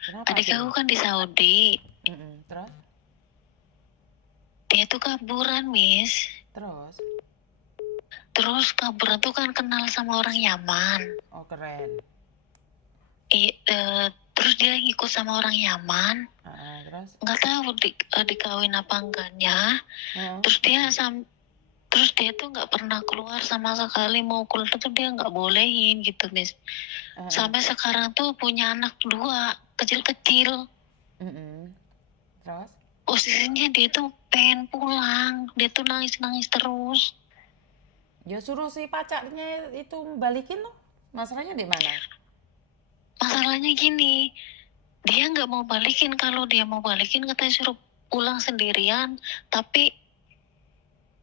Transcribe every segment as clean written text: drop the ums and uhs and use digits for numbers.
Kenapa Adik aku akhirnya? kan di Saudi. Terus? Dia tuh kaburan, Miss. Terus? Terus kaburan tuh kan kenal sama orang Yaman. Oh, keren. Terus dia ngikut sama orang Yaman. Terus? Nggak tahu dikawin apa enggaknya. Oh. Terus dia tuh nggak pernah keluar sama sekali, mau keluar tuh dia nggak bolehin gitu, Miss. Sampai sekarang tuh punya anak 2 kecil-kecil. Terus? Posisinya dia tuh pengen pulang, dia tuh nangis-nangis terus. Ya suruh si pacarnya itu balikin loh. Masalahnya di mana? Masalahnya gini, dia nggak mau balikin. Kalau dia mau balikin katanya suruh pulang sendirian, tapi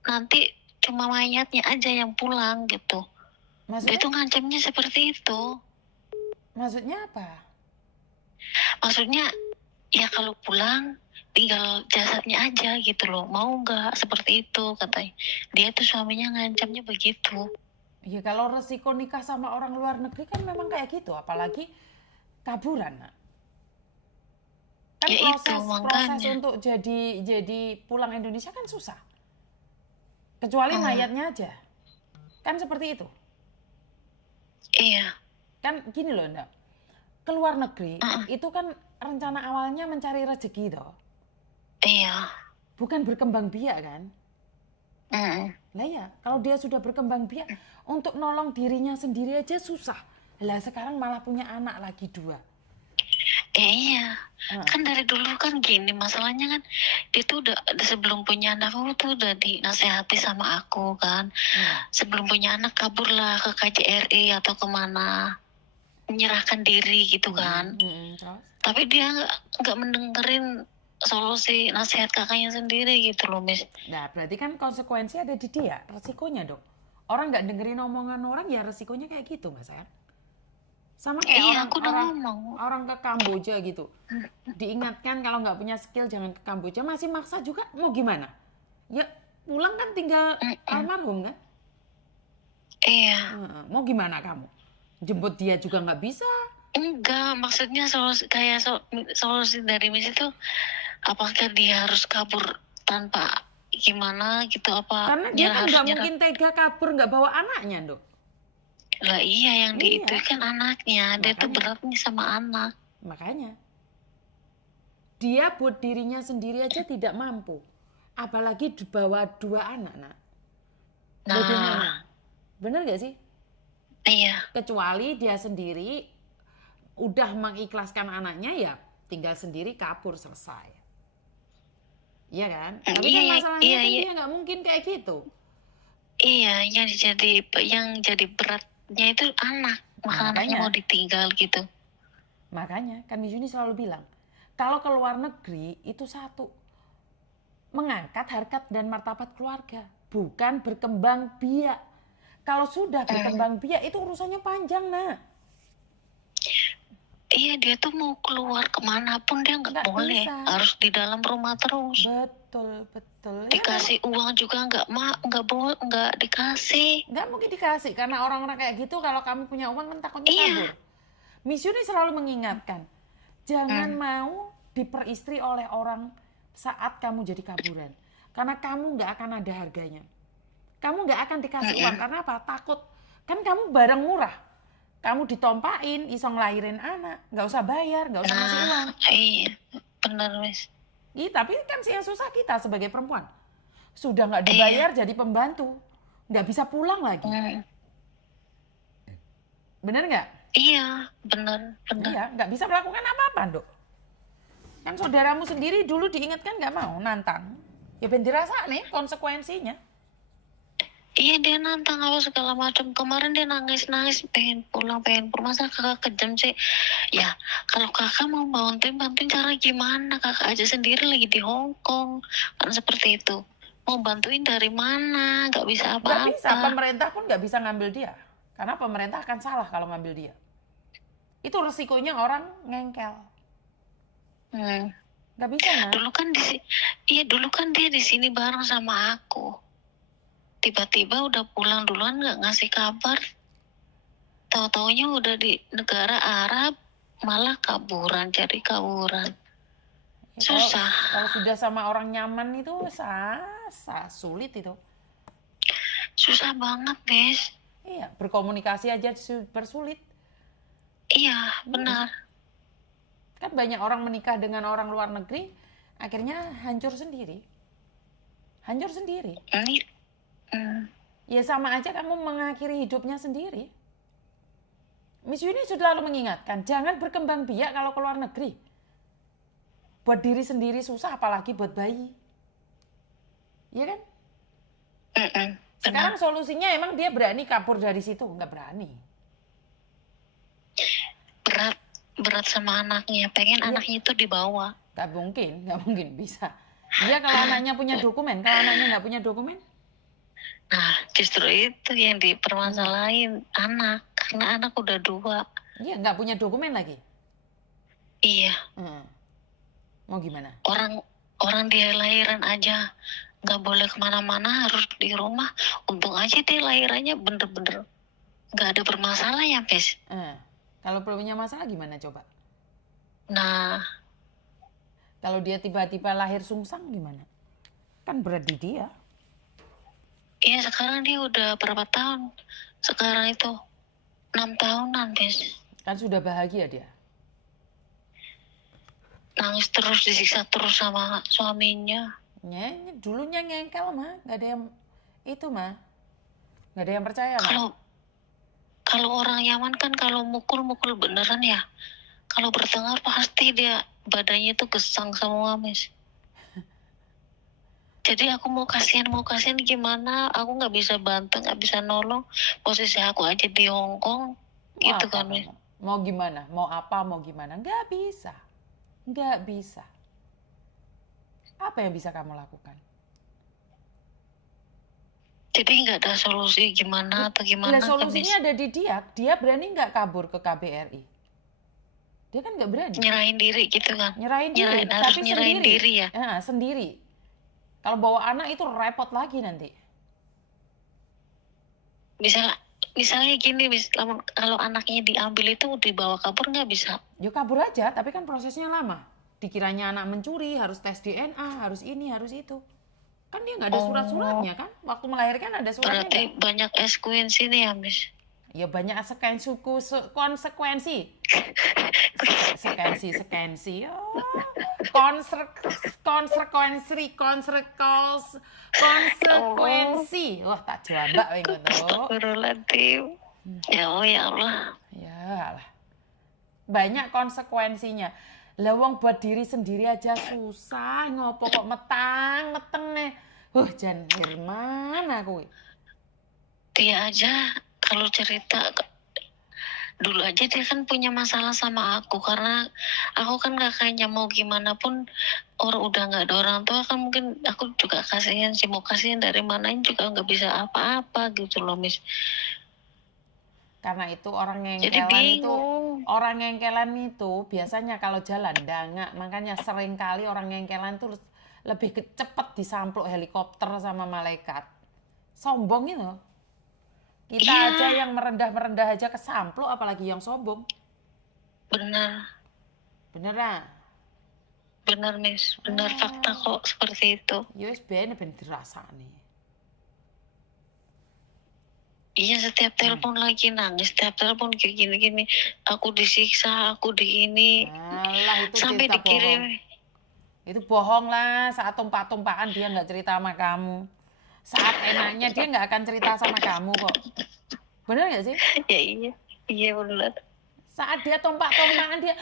nanti cuma mayatnya aja yang pulang gitu. Maksudnya? Dia tuh ngancamnya seperti itu. Maksudnya apa? Maksudnya ya kalau pulang tinggal jasadnya aja gitu loh, mau nggak seperti itu katanya. Dia tuh suaminya ngancamnya begitu. Ya kalau resiko nikah sama orang luar negeri kan memang kayak gitu, apalagi kaburan, nak. Kan Ya itu proses makanya. untuk jadi pulang Indonesia kan susah. Kecuali mayatnya aja. Kan seperti itu. Iya. Kan gini loh, Ndak. Ke luar negeri itu kan rencana awalnya mencari rezeki toh. Iya. Bukan berkembang biak kan? Lah ya, kalau dia sudah berkembang biak, untuk nolong dirinya sendiri aja susah. Lah sekarang malah punya anak lagi 2. Iya, kan dari dulu kan gini masalahnya kan, dia tuh udah sebelum punya anak aku tuh udah dinasehati sama aku kan. Sebelum punya anak kabur lah ke KJRI atau kemana, menyerahkan diri gitu kan. Terus? Tapi dia nggak mendengerin solusi nasihat kakaknya sendiri gitu loh, Miss. Nah, berarti kan konsekuensi ada di dia, resikonya dong. Orang nggak dengerin omongan orang ya resikonya kayak gitu, Mas Sayang. Sama kayak orang ke Kamboja gitu. Diingatkan kalau nggak punya skill jangan ke Kamboja, masih maksa juga, mau gimana? Ya pulang kan tinggal almarhum kan? Iya. Mau gimana kamu? Jemput dia juga nggak bisa. Enggak, maksudnya solusi dari Miss itu apakah dia harus kabur tanpa gimana gitu, apa Karena dia kan nggak mungkin tega kabur nggak bawa anaknya, Dok. Lah iya, yang itu kan anaknya. Dia tuh beratnya sama anak. Makanya dia buat dirinya sendiri aja tidak mampu, apalagi bawa 2 anak, nak. Bagaimana? Bener gak sih? Iya. Kecuali dia sendiri udah mengikhlaskan anaknya, ya tinggal sendiri kabur selesai. Iya kan? Tapi kan masalahnya kan dia nggak mungkin kayak gitu. Iya, yang jadi beratnya itu anak. Makanya mau ditinggal gitu. Makanya kan Yuni selalu bilang, kalau ke luar negeri itu satu, mengangkat harkat dan martabat keluarga, bukan berkembang biak. Kalau sudah berkembang biak itu urusannya panjang, nak. Iya, dia tuh mau keluar kemanapun dia nggak boleh, harus di dalam rumah terus. Betul. Dikasih uang juga nggak dikasih. Nggak mungkin dikasih karena orang-orang kayak gitu kalau kamu punya uang kan takutnya kabur. Miss Yuni selalu mengingatkan, jangan mau diperistri oleh orang saat kamu jadi kaburan, karena kamu nggak akan ada harganya. Kamu nggak akan dikasih uang karena apa? Takut. Kan kamu barang murah. Kamu ditompain, iso ngelahirin anak, nggak usah bayar, nggak usah ngasih uang. Iya, benar, Miss. Tapi kan yang susah kita sebagai perempuan. Sudah nggak dibayar jadi pembantu, nggak bisa pulang lagi. Bener nggak? Iya, benar. Iya, nggak bisa melakukan apa-apa, Dok. Kan saudaramu sendiri dulu diingatkan nggak mau, nantang. Ya ben dirasa nih konsekuensinya. Iya, dia nantang apa segala macam. Kemarin dia nangis-nangis pengen pulang. Masa kakak kejam sih? Ya, kalau kakak mau bantuin cara gimana? Kakak aja sendiri lagi di Hong Kong. Kan seperti itu. Mau bantuin dari mana? Gak bisa apa-apa. Nggak bisa, pemerintah pun nggak bisa ngambil dia. Karena pemerintah akan salah kalau ngambil dia. Itu resikonya orang ngengkel. Nggak bisa, nah. Dulu kan dia di sini bareng sama aku. Tiba-tiba udah pulang duluan nggak ngasih kabar. Tahu-taunya udah di negara Arab. malah kaburan, cari kaburan. Ya, kalau Susah. sudah sama orang nyaman itu sulit itu. Susah banget, Des. Iya, berkomunikasi aja bersulit. Iya, benar. Kan banyak orang menikah dengan orang luar negeri, akhirnya hancur sendiri. Hancur sendiri. Ya sama aja kamu mengakhiri hidupnya sendiri. Miss Yuni sudah lalu mengingatkan, jangan berkembang biak kalau ke luar negeri. Buat diri sendiri susah, apalagi buat bayi. Iya kan? Sekarang solusinya emang dia berani kabur dari situ? Nggak berani. Berat sama anaknya, pengen anaknya itu dibawa. Nggak mungkin bisa. Dia kalau anaknya punya dokumen, kalau anaknya nggak punya dokumen? Nah, justru itu yang dipermasalahin anak, karena anak udah 2. Iya, nggak punya dokumen lagi. Iya. Mau gimana? Orang dia lahiran aja nggak boleh kemana-mana, harus di rumah. Untung aja dia lahirannya bener-bener nggak ada bermasalah ya, Pes. Kalau punya masalah gimana coba? Nah, kalau dia tiba-tiba lahir sungsang gimana? Kan berat di dia. Iya, sekarang dia udah berapa tahun? Sekarang itu 6 tahunan, Pes. Kan sudah bahagia dia. Nangis terus, disiksa terus sama suaminya. Dulunya ngengkel mah, nggak ada yang itu mah, nggak ada yang percaya mah. Kalau orang Yaman kan kalau mukul beneran ya. Kalau bertengkar pasti dia badannya itu gesang semua, Miss. Jadi aku mau kasihan gimana? Aku nggak bisa bantu, nggak bisa nolong. Posisi aku aja di Hongkong, gitu kan, Miss. Mau gimana? Mau apa? Mau gimana? Nggak bisa. Apa yang bisa kamu lakukan? Jadi nggak ada solusi gimana atau gimana? Solusinya ada di dia. Dia berani nggak kabur ke KBRI? Dia kan nggak berani. Nyerahin diri gitu kan? Nyerahin diri, tapi nyerahin sendiri. Diri ya? Sendiri. Kalau bawa anak itu repot lagi nanti. Misalnya gini, kalau anaknya diambil itu dibawa kabur nggak bisa? Ya kabur aja, tapi kan prosesnya lama. Dikiranya anak mencuri, harus tes DNA, harus ini, harus itu. Kan dia nggak ada surat-suratnya kan? Waktu melahirkan ada suratnya. Berarti banyak konsekuensi nih ya, Miss? Ya banyak konsekuensi. Konsekuensi. Wah, tak jambak ngono. Astagfirullahaladzim. Ya Allah. Ya Allah. Banyak konsekuensinya. Lawang buat diri sendiri aja susah, ngopo kok meteng nih. Jan Herman aku. Dia aja kalau cerita dulu aja dia kan punya masalah sama aku, karena aku kan kakaknya, mau gimana pun orang udah nggak ada orang tua kan, mungkin aku juga kasihan sih, mau kasihan dari manain juga nggak bisa apa-apa gitu loh, Miss. Karena itu orang ngengkelan itu biasanya kalau jalan dangak, makanya sering kali orang ngengkelan itu lebih cepet disampluk helikopter sama malaikat. Sombong itu. Kita aja yang merendah aja kesampluk, apalagi yang sombong. Benar. Beneran. Benar, Miss. Benar, fakta kok seperti itu. Yus ben dirasani. Iya, setiap telepon lagi nangis, setiap telepon kayak gini-gini. Aku disiksa, aku di ini. Alah, itu sampai dikirim. Bohong. Itu bohong lah, saat tumpah-tumpahan dia nggak cerita sama kamu. Saat enaknya dia nggak akan cerita sama kamu kok. Bener nggak sih? Ya iya benar. Saat dia tumpah-tumpahan dia,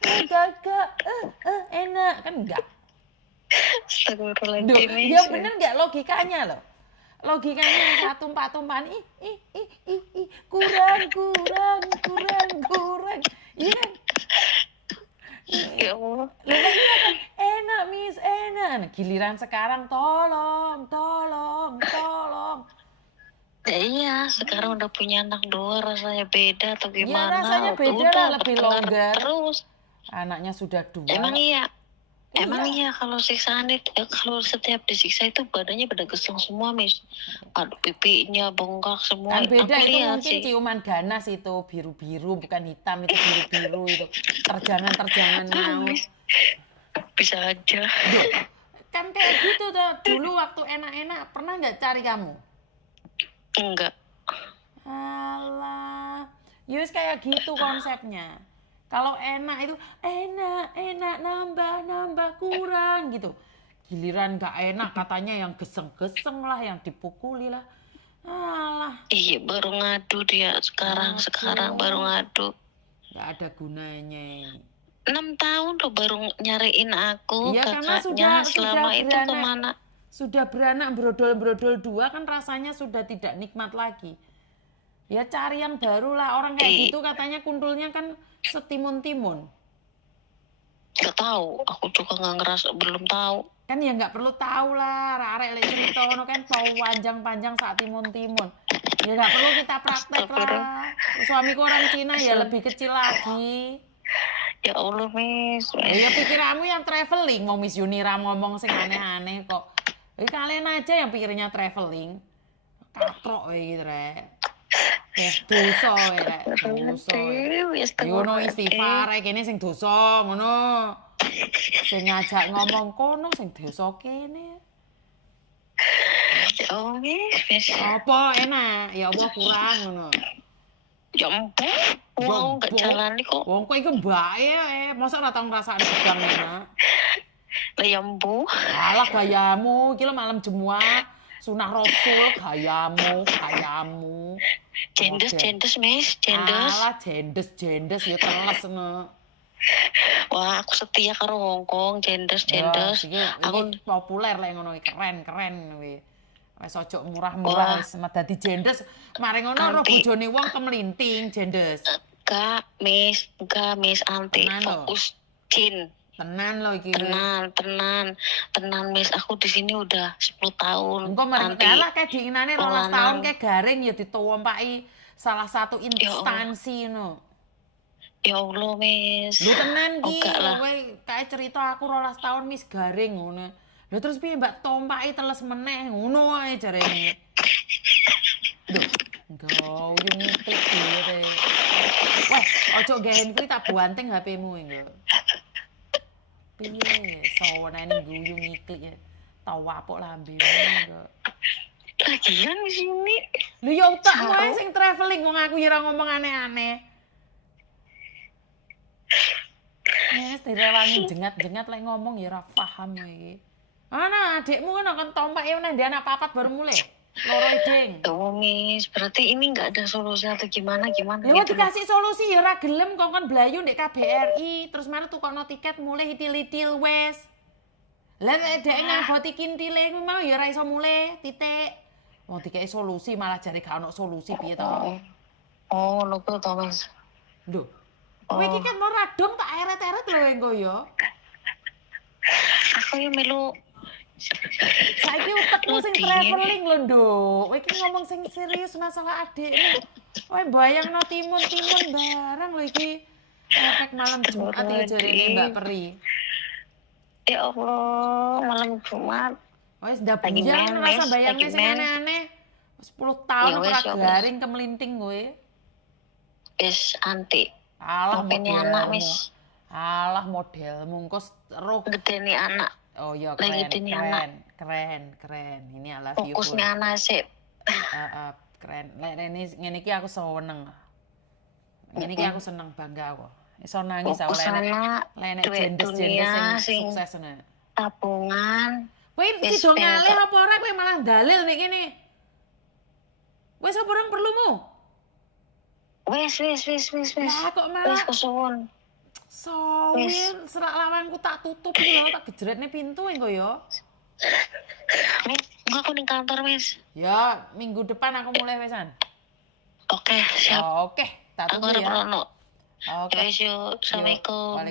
gagak, enak, kan enggak. Astagfirullahaladzim. Ya bener nggak logikanya loh? Logikanya saat tumpah-tumpahan, kurang. Iya kan? Ya Allah. Iya kan? Enak, Miss, enak. Nah, giliran sekarang tolong. Ya iya, sekarang udah punya anak 2, rasanya beda atau gimana? Ya rasanya beda lah, lebih longgar. Terus. Anaknya sudah 2. Emang iya. Emang Iya. iya kalau siksaan itu, kalau setiap disiksa itu badannya pada kesel semua, Miss. Aduh, pipinya bengkak semua. Kan beda, Aku itu lihat mungkin sih. ciuman ganas itu, biru-biru bukan hitam, itu biru-biru itu. Terjangan-terjangan Ah, mau. Miss, bisa aja. Duh, kan kayak gitu tuh. Dulu waktu enak-enak pernah nggak cari kamu? Enggak. Alah, yus kayak gitu konsepnya. Kalau enak itu enak, enak, nambah, nambah, kurang gitu. Giliran nggak enak katanya yang geseng-geseng lah, yang dipukuli lah. Alah, Iya, baru ngadu dia sekarang baru aduh, ngadu. nggak ada gunanya ini. 6 tahun loh baru nyariin aku, Iya karena kakaknya selama itu kemana? sudah beranak brodol-brodol dua kan rasanya sudah tidak nikmat lagi. Ya cari yang baru lah, orang kayak Eh, gitu katanya kuntulnya kan setimun-timun. gak tahu, aku juga nggak ngerasa, belum tahu. Kan ya nggak perlu tahu lah, arek lek cerita ono kan panjang-panjang saat timun-timun. Ya nggak perlu kita praktek Astagfirullah. lah. Suamiku orang Cina ya lebih kecil lagi. Ya Allah, Miss. Ya pikir kamu yang traveling, mau Miss Yunira ngomong sing aneh-aneh kok. Kalian aja yang pikirnya traveling. Katrok gitu rek. Dosa rek, dosa. Ngono istighfar kene sing dosa ngono. Sing ngajak ngomong kono sing dosa kene. Ya Allah, Miss. Apa enak? Ya apa kurang ngono. Ya ampun, mau nggak jalan nih kok. Wong kowe iku mbake masa ora tau ngrasakne pedang enak. Lah ya ampun. Alah gayamu, iki lho malam Jumat. Sunah Rasul gayamu. Jendes, Miss. Jendes. Alah jendes ya teles ngono. Wah, aku setia karo Hongkong. Jendes. Iki Aku populer lek ngono keren kuwi. Wis ojo murah-murah wis dadi jendes. Mari ngono ro Anti. bojone wong kemelinting jendes. enggak, Miss. Anti Tenan lho. fokus Cin. Tenan lho iki. Tenan, Miss. Aku di sini udah 10 tahun. Engko mari Anti. kalah kayak diinane 12 Olanan. tahun kayak garing ya ditumpaki salah satu instansi no. Ya Allah, Miss. Lu tenan ki, Enggak lah. kowe kayak cerita aku 12 tahun mis garing ngono. Lha terus piye Mbak tompaki teles meneh ngono wae jarene. Duh, engko yo ngiklik dhewe. Wah, ojo gawe handphone tak buanting HP-mu engko. Piye, sawenane guyu ngiklik ya. Tau apok lambemu engko. Lagian di sini. Lu ya utak wae sing traveling wong aku ya ora ngomong aneh-aneh. Yes, direwangi jengat-jengat lek ngomong ya ora paham iki. Ana adikmu kan akan tompak ya nang dia anak papat baru mulai. Loro ding. Oh, Miss. Berarti ini nggak ada solusi atau gimana Ya gitu mau loh. dikasih solusi ya ora gelem kongkon blayu ndek KBRI terus mana tukokno tiket mulai itil-itil wes. Lah nek dhek ngaboti kintile kuwi mau ya ora iso mulai titik. Wong dikeki solusi malah jare gak ono solusi piye to. Oh, lho kok to, Miss. Lho. Kowe iki kan ora dong tak eret-eret lho engko ya. Aku yang melu. Saiki utekmu sing traveling lho, Nduk. Kowe iki ngomong sing serius masalah adikmu. Kowe bayangno timun-timun barang lho iki. Efek malam Jumat iki jarene Mbak Peri. Ya Allah, malam Jumat. Wes ndak Lagi buyang men, rasa Mes. bayangne Lagi sing men. aneh-aneh. 10 tahun Ya wes, ora ya wes. garing kemelinting kowe. Wis anti. Alah Ngopeni anak, modelmu. Miss. Alah modelmu engko roh. Gedeni anak. Oh iya Lagi keren, gini keren. Ini I love you. Fokusnya anak sih. Keren. Lek ngene iki aku seneng. Ngene iki aku seneng bangga kok. Iso nangis aku Fokus anak. lenek Duit jendes-jendes dunia, sing sing sukses ngono. tabungan. Kowe Wis sido pengen ngalih kok. apa ora kowe malah dalil nek kene. Wis apa orang perlumu? Wis. Lah kok Wis malah kesuwun. sawir serak lawanku tak tutup iki lho, tak gejretne pintu engko ya. Miss, enggak aku ning kantor, Miss. Ya, minggu depan aku mulai wesan. Oke, siap. Oke, tak Aku tunggu harap ya. rono. Oke. Wis yuk. Assalamualaikum. Waalaikumsalam.